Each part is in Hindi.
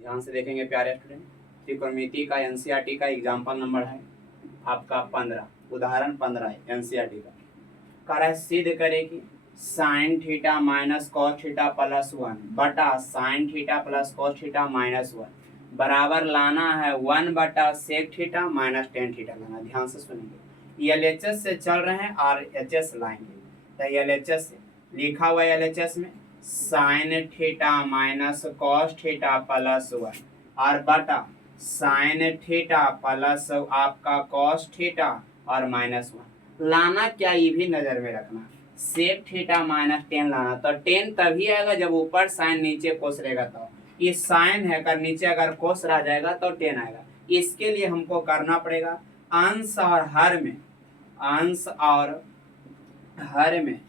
ध्यान से देखेंगे प्यारे स्टूडेंट। त्रिकोणमिति का एनसीईआरटी का एग्जाम्पल नंबर है आपका 15, उदाहरण 15 है एनसीईआरटी का। कह रहा है सिद्ध करे कि sine theta minus cos theta plus 1 बटा sine theta plus cos theta minus 1 बराबर लाना है 1 बटा sec theta minus tan theta लाना। ध्यान से सुनेंगे, एलएचएस से चल रहे हैं और एचएस लाएंगे। तो एलएचएस से लिखा हुआ है, एलएचएस में sign theta minus cos theta plus 1 और बटा साइन थीटा प्लस आपका कॉस थीटा और माइनस 1 लाना। क्या ये भी नजर में रखना, सेक थीटा माइनस टेन लाना। तो टेन तभी आएगा जब ऊपर साइन नीचे कोस रहेगा। तो ये साइन है, अगर नीचे अगर कोस रह जाएगा तो टेन आएगा। इसके लिए हमको करना पड़ेगा अंश और हर में, अंश और हर में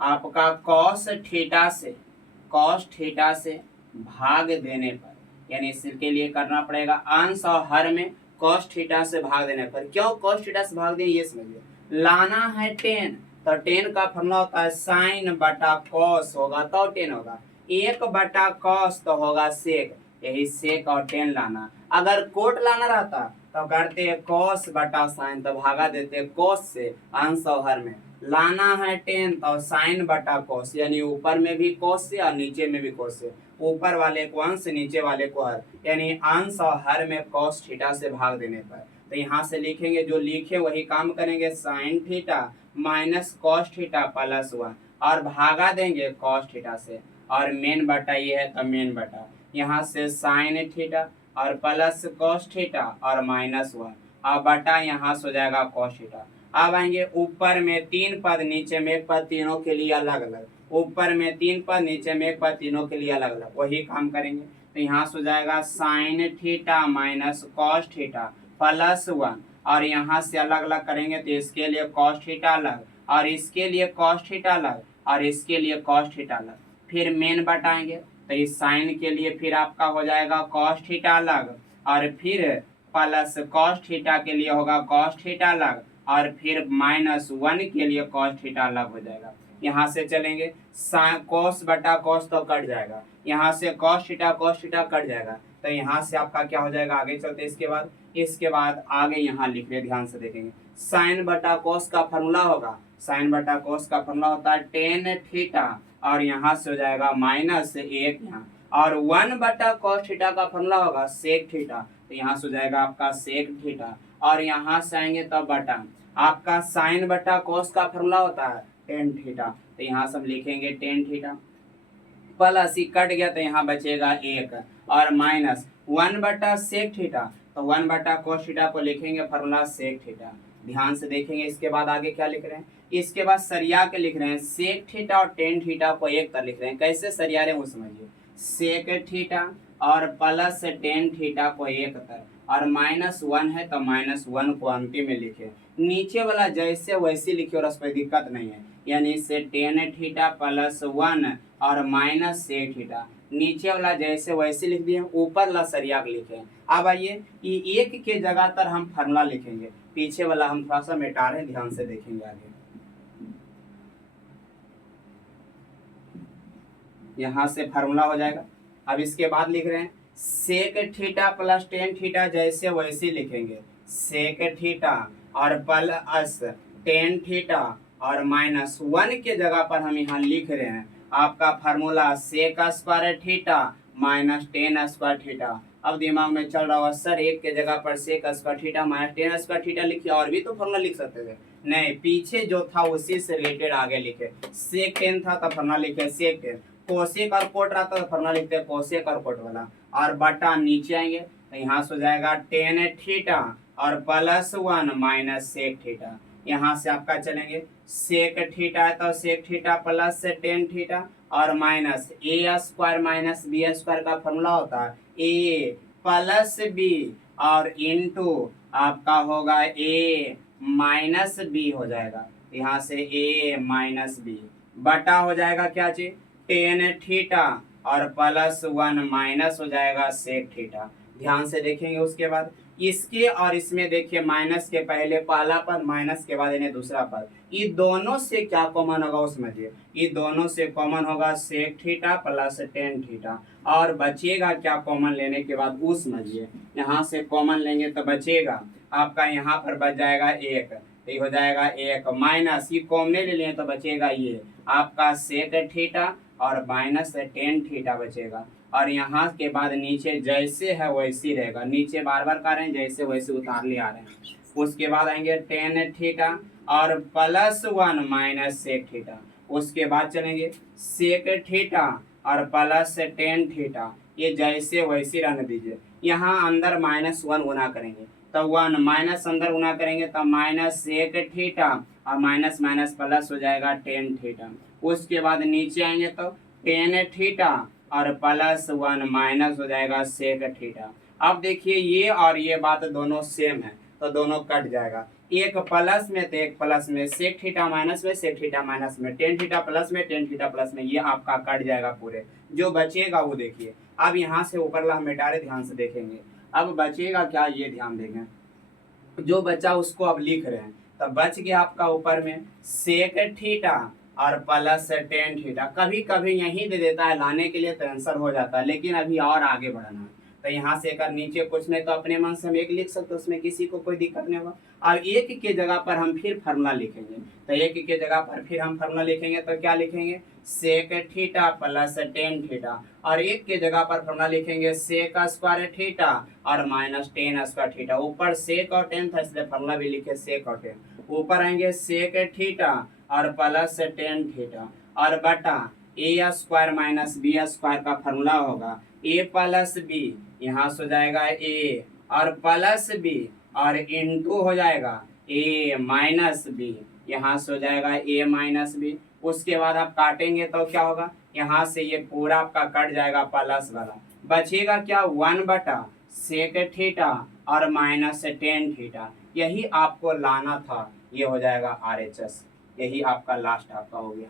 आपका कॉस थीटा से भाग देने पर, यानी इसके लिए करना पड़ेगा अंश और हर में कॉस थीटा से भाग देने पर। क्यों कॉस थीटा से भाग दें ये समझिए। लाना है टेन, तो टेन का फॉर्मूला होता है साइन बटा कॉस होगा तो टेन होगा, एक बटा कॉस तो होगा सेक, यही सेक और टेन लाना। अगर कोट लाना रहता तो करते कॉस बटा साइन, तो भागा देते कॉस से अंश और हर में। लाना है टेन तो साइन बटा कॉस, यानी ऊपर में भी कॉस से और नीचे में भी कॉस से, ऊपर वाले को अंश नीचे वाले को हर, यानी अंश और हर में कॉस थीटा से भाग देने पर। तो यहाँ से लिखेंगे, जो लिखे वही काम करेंगे, sign theta minus cos theta plus 1 और भागा देंगे कॉस थीटा से, और मेन बटा ये है तो मेन बटा, यहाँ से साइन थीटा और प्लस कॉस थीटा और माइनस 1 और बटा यहाँ से हो जाएगा कॉस थीटा। अब आएंगे ऊपर में 3 पद नीचे में 1 पद, तीनों के लिए अलग अलग, ऊपर में 3 पद नीचे में 1 पद, तीनों के लिए अलग अलग, वही काम करेंगे। तो यहाँ से हो जाएगा sign theta minus cos theta plus 1 और यहाँ से अलग अलग करेंगे तो इसके लिए कॉस थीटा अलग और इसके लिए कॉस थीटा अलग और इसके लिए कॉस थीटा अलग। फिर मेन बटाएंगे तो इस साइन के लिए फिर आपका हो जाएगा कॉस थीटा अलग और फिर प्लस कॉस थीटा के लिए होगा कॉस थीटा अलग और फिर माइनस 1 के लिए कॉस थीटा अलग हो जाएगा। यहाँ से चलेंगे कॉस बटा कॉस तो कट जाएगा, यहाँ से कॉस थीटा कट जाएगा। तो यहाँ से आपका क्या हो जाएगा, आगे चलते इसके बाद आगे यहाँ लिख रहे, ध्यान से देखेंगे। साइन बटा कॉस का फॉर्मूला होगा, साइन बटा कॉस का फॉर्मूला होता है टेन थीटा और यहाँ से हो जाएगा माइनस 1 यहाँ, और 1 बटा कॉस थीटा का फॉर्मूला होगा सेक थीटा, तो यहाँ से हो जाएगा आपका सेक थीटा और यहाँ से आएंगे तब बटा आपका साइन बटा कॉस का फॉर्मूला होता है टेन थीटा, तो यहाँ से हम लिखेंगे टेन थीटा प्लस ही कट गया तो यहाँ बचेगा 1 और माइनस 1 बटा सेक थीटा, तो 1 बटा कोस थीटा को लिखेंगे फॉर्मूला सेक थीटा। ध्यान से देखेंगे इसके बाद आगे क्या लिख रहे हैं, इसके बाद सरिया के लिख रहे हैं सेक थीटा और टेन थीटा को एक तरह लिख रहे हैं। कैसे सरिया रहे हैं वो समझिए, सेक थीटा और प्लस टेन थीटा को एक तरह और माइनस 1 है तो माइनस 1 को अंतिम में लिखे, नीचे वाला जैसे वैसे लिखे और उसमें दिक्कत नहीं है, यानी से टेन थीटा प्लस 1 और माइनस सेक थीटा, नीचे वाला जैसे वैसे लिख दिए, ऊपर ला सरिया लिखे। अब आइए ये एक के जगह पर हम फार्मूला लिखेंगे, पीछे वाला हम थोड़ा सा मिटा रहे हैं, ध्यान से देखेंगे आगे। यहाँ से फार्मूला हो जाएगा। अब इसके बाद लिख रहे हैं sec theta plus tan theta, जैसे वैसे लिखेंगे सेक थीटा और प्लस टेन थीटा और माइनस 1 के जगह पर हम यहाँ लिख रहे हैं आपका formula sec square theta minus tan square theta. अब दिमाग में चल रहा होगा सर एक के जगह पर sec square theta minus tan square theta लिखिए, और भी तो फार्मूला लिख सकते थे। नहीं, पीछे जो था उसी से रिलेटेड आगे लिखे, सेक टेन था तो फार्मूला लिखे सेक टेन, कोसेक और कोट रहता तो फार्मूला लिखते हैं कोसेक और कोट वाला, और बटा नीचे आएंगे तो यहाँ से हो जाएगा टेन थीटा और प्लस 1 माइनस सेक थीटा। यहाँ से आपका चलेंगे सेक थीटा है तो सेक थीटा प्लस से टेन थीटा और माइनस ए स्क्वायर माइनस बी स्क्वायर का फॉर्मूला होता है ए प्लस बी और इनटू आपका होगा ए माइनस बी हो जाएगा, यहाँ से ए माइनस बी बटा हो जाएगा क्या चीज टेन थीटा और प्लस 1 माइनस हो जाएगा सेक थीटा। ध्यान से देखेंगे उसके बाद इसके और इसमें देखिए माइनस के पहले पहला पद, माइनस के बाद इन्हें दूसरा पद, ये दोनों से क्या कॉमन होगा वो समझिए। ये दोनों से कॉमन होगा sec theta plus tan theta, और बचेगा क्या कॉमन लेने के बाद वो समझिए। यहाँ से कॉमन लेंगे तो बचेगा आपका, यहाँ पर बच जाएगा एक, तो ये हो जाएगा एक माइनस, ये कॉमन ले लिए तो बचेगा ये आपका सेक थीटा और माइनस टेन थीटा बचेगा। और यहाँ के बाद नीचे जैसे है वैसे रहेगा, नीचे बार बार कर रहे हैं जैसे वैसे उतार ले आ रहे हैं। उसके बाद आएंगे टेन थीटा और plus one minus sec theta. उसके बाद चलेंगे सेक थीटा और प्लस टेन थीटा, ये जैसे वैसे रहने दीजिए। यहाँ अंदर माइनस वन गुना करेंगे तो वन माइनस अंदर गुना करेंगे तो माइनस सेक थीटा और माइनस माइनस प्लस हो जाएगा टेन थीटा। उसके बाद नीचे आएंगे तो टेन थीटा और प्लस वन माइनस हो जाएगा सेक थीटा। अब देखिए ये और ये बात दोनों सेम है तो दोनों कट जाएगा, एक प्लस में तो एक प्लस में, सेक थीटा माइनस में सेक थीटा माइनस में, टेन थीटा प्लस में टेन थीटा प्लस में, ये आपका कट जाएगा पूरे। जो बचेगा वो देखिए, अब यहाँ से ऊपर ला हम मिटा रहे, ध्यान से देखेंगे। अब बचेगा क्या ये ध्यान देंगे, जो बचा उसको अब लिख रहे हैं। तो बच गया आपका ऊपर में सेक थीटा और प्लस टेन थीटा। कभी कभी यही दे देता है लाने के लिए तो आंसर हो जाता है, लेकिन अभी और आगे बढ़ना है। तो यहाँ से अगर नीचे कुछ नहीं तो अपने मन से हम एक लिख सकते, उसमें किसी को कोई दिक्कत नहीं होगा। और एक के जगह पर हम फिर फार्मूला लिखेंगे, तो एक के जगह पर फिर हम फार्मूला लिखेंगे तो क्या लिखेंगे sec theta plus tan theta, और एक के जगह पर फार्मूला लिखेंगे सेक स्क्वायर थीटा और माइनस टेन स्क्वायर थीटा। ऊपर सेक और टेन था इसलिए फार्मूला भी लिखे सेक और टेन। ऊपर आएंगे सेक थीटा और प्लस टेन थीटा और बटा ए स्क्वायर माइनस बी स्क्वायर का फार्मूला होगा ए प्लस बी, यहाँ से हो जाएगा ए और प्लस बी और इनटू हो जाएगा ए माइनस बी, यहाँ से हो जाएगा ए माइनस बी। उसके बाद आप काटेंगे तो क्या होगा, यहाँ से ये पूरा आपका कट जाएगा प्लस वाला, बचेगा क्या वन बटा सेक थीटा और माइनस टेन थीटा। यही आपको लाना था, ये हो जाएगा RHS, यही आपका लास्ट आपका हो गया।